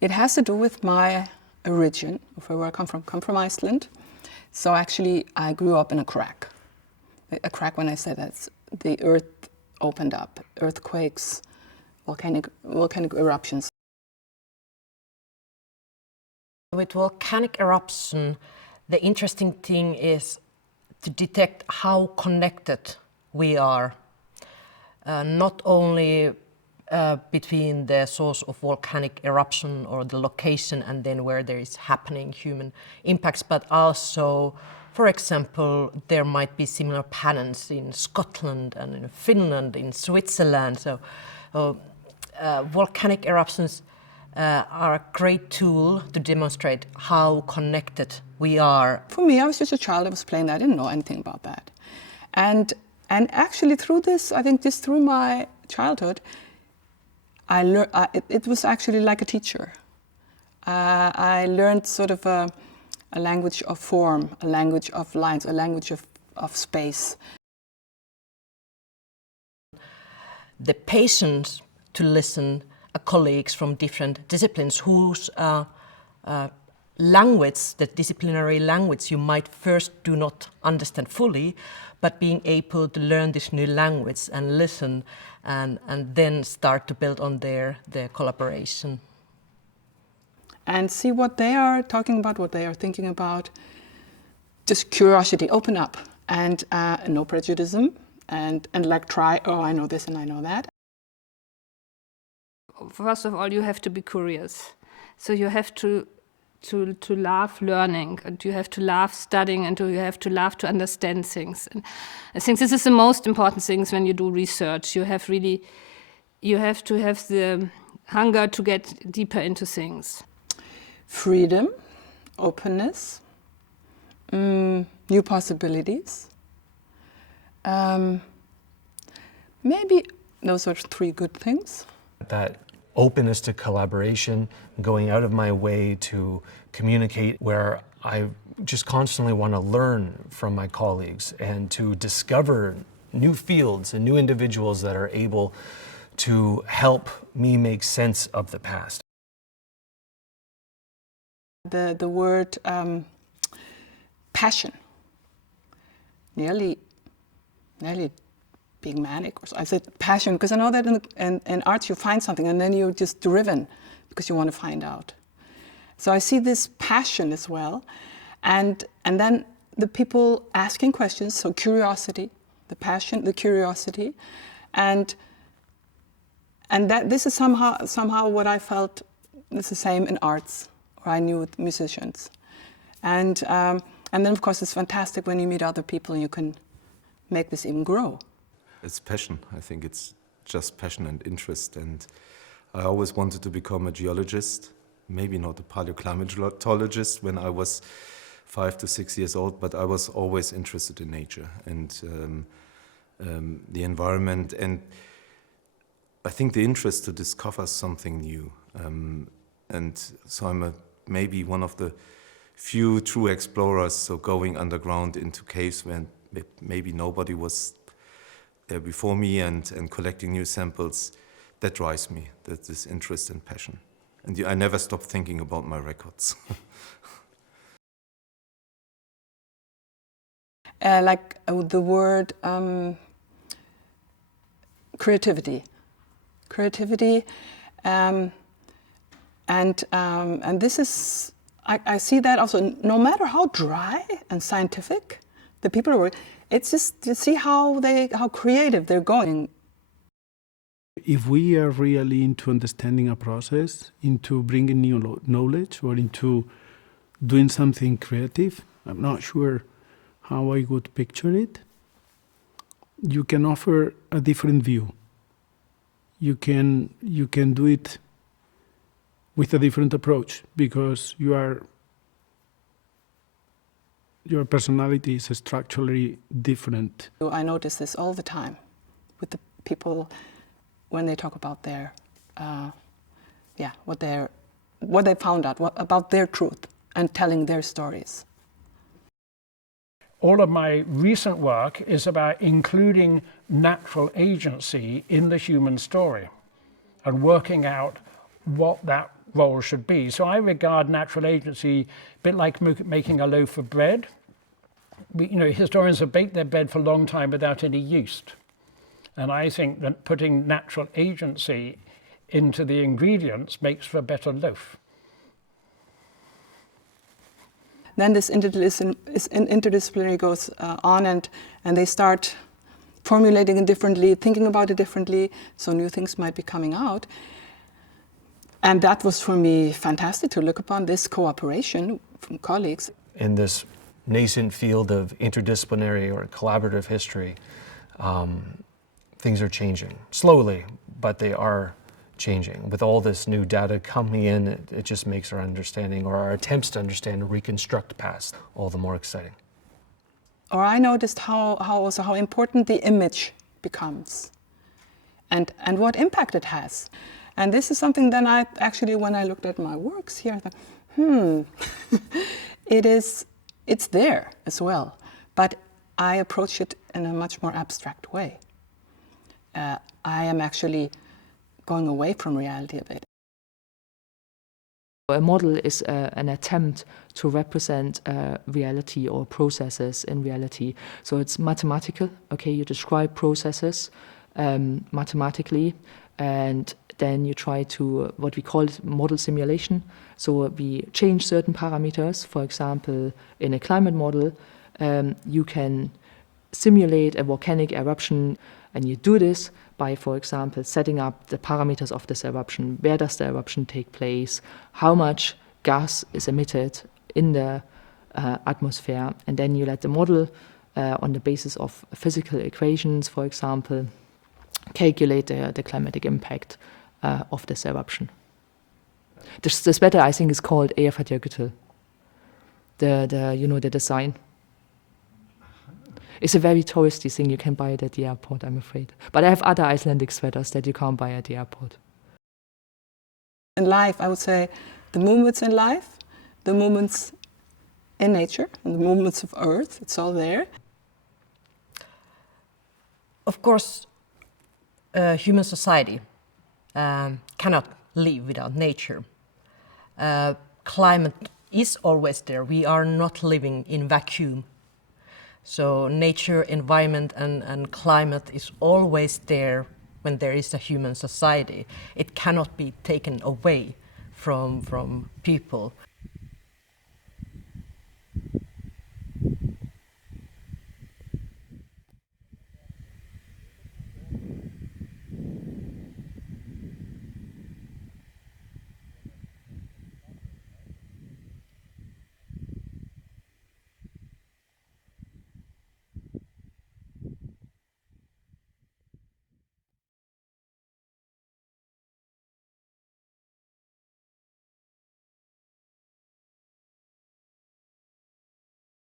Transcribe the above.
It has to do with my origin, of where I come from Iceland. So actually I grew up in a crack. A crack, when I say that, the earth opened up, earthquakes, volcanic eruptions. With volcanic eruption, the interesting thing is to detect how connected we are, not only between the source of volcanic eruption or the location and then where there is happening human impacts, but also, for example, there might be similar patterns in Scotland and in Finland, in Switzerland. So volcanic eruptions are a great tool to demonstrate how connected we are. For me, I was just a child, I was playing, I didn't know anything about that. And actually through this, I think just through my childhood, I learned, it was actually like a teacher. I learned sort of a language of form, a language of lines, a language of space. The patience to listen colleagues from different disciplines whose language, the disciplinary language, you might first do not understand fully, but being able to learn this new language and listen and then start to build on their collaboration. And see what they are talking about, what they are thinking about. Just curiosity, open up, and no prejudice, and like try, oh, I know this and I know that. First of all, you have to be curious. So you have to love learning, and you have to love studying, and you have to love to understand things. And I think this is the most important things when you do research. You have to have the hunger to get deeper into things. Freedom, openness, new possibilities. Maybe those are three good things. That openness to collaboration, going out of my way to communicate, where I just constantly want to learn from my colleagues and to discover new fields and new individuals that are able to help me make sense of the past. The word passion, nearly being manic. I said passion because I know that in arts you find something and then you're just driven because you want to find out. So I see this passion as well, and then the people asking questions. So curiosity, the passion, the curiosity, and that this is somehow what I felt is the same in arts, or I knew with musicians, and then of course it's fantastic when you meet other people and you can make this even grow. It's passion. I think it's just passion and interest. And I always wanted to become a geologist, maybe not a paleoclimatologist when I was 5 to 6 years old, but I was always interested in nature and the environment. And I think the interest to discover something new. And so I'm maybe one of the few true explorers, so going underground into caves when maybe nobody was there before me and collecting new samples. That drives me, this interest and passion. And I never stop thinking about my records. The word creativity, and this is, I see that also, no matter how dry and scientific the people are, it's just to see how creative they're going. If we are really into understanding a process, into bringing new knowledge, or into doing something creative, I'm not sure how I would picture it. You can offer a different view. You can do it with a different approach because your personality is structurally different. I notice this all the time with the people when they talk about their, what they found out about their truth and telling their stories. All of my recent work is about including natural agency in the human story and working out what that role should be. So I regard natural agency a bit like making a loaf of bread. Historians have baked their bread for a long time without any yeast. And I think that putting natural agency into the ingredients makes for a better loaf. Then this interdisciplinary goes on, and they start formulating it differently, thinking about it differently, so new things might be coming out. And that was for me fantastic to look upon this cooperation from colleagues. In this nascent field of interdisciplinary or collaborative history, things are changing slowly, but they are changing. With all this new data coming in, it just makes our understanding, or our attempts to understand and reconstruct past, all the more exciting. Or I noticed how important the image becomes, and what impact it has. And this is something that I actually, when I looked at my works here, I thought, it's there as well, but I approach it in a much more abstract way. I am actually going away from reality a bit. A model is an attempt to represent reality or processes in reality. So it's mathematical, okay, you describe processes mathematically, and then you try to, what we call model simulation. So we change certain parameters. For example, in a climate model, you can simulate a volcanic eruption, and you do this by, for example, setting up the parameters of this eruption. Where does the eruption take place? How much gas is emitted in the atmosphere? And then you let the model, on the basis of physical equations, for example, calculate the climatic impact of this eruption. This method, I think, is called Erfahrungsdiagramm. The design. It's a very touristy thing. You can buy it at the airport, I'm afraid. But I have other Icelandic sweaters that you can't buy at the airport. In life, I would say the movements in life, the movements in nature, and the movements of Earth, it's all there. Of course, human society cannot live without nature. Climate is always there. We are not living in vacuum. So nature, environment and climate is always there when there is a human society. It cannot be taken away from people.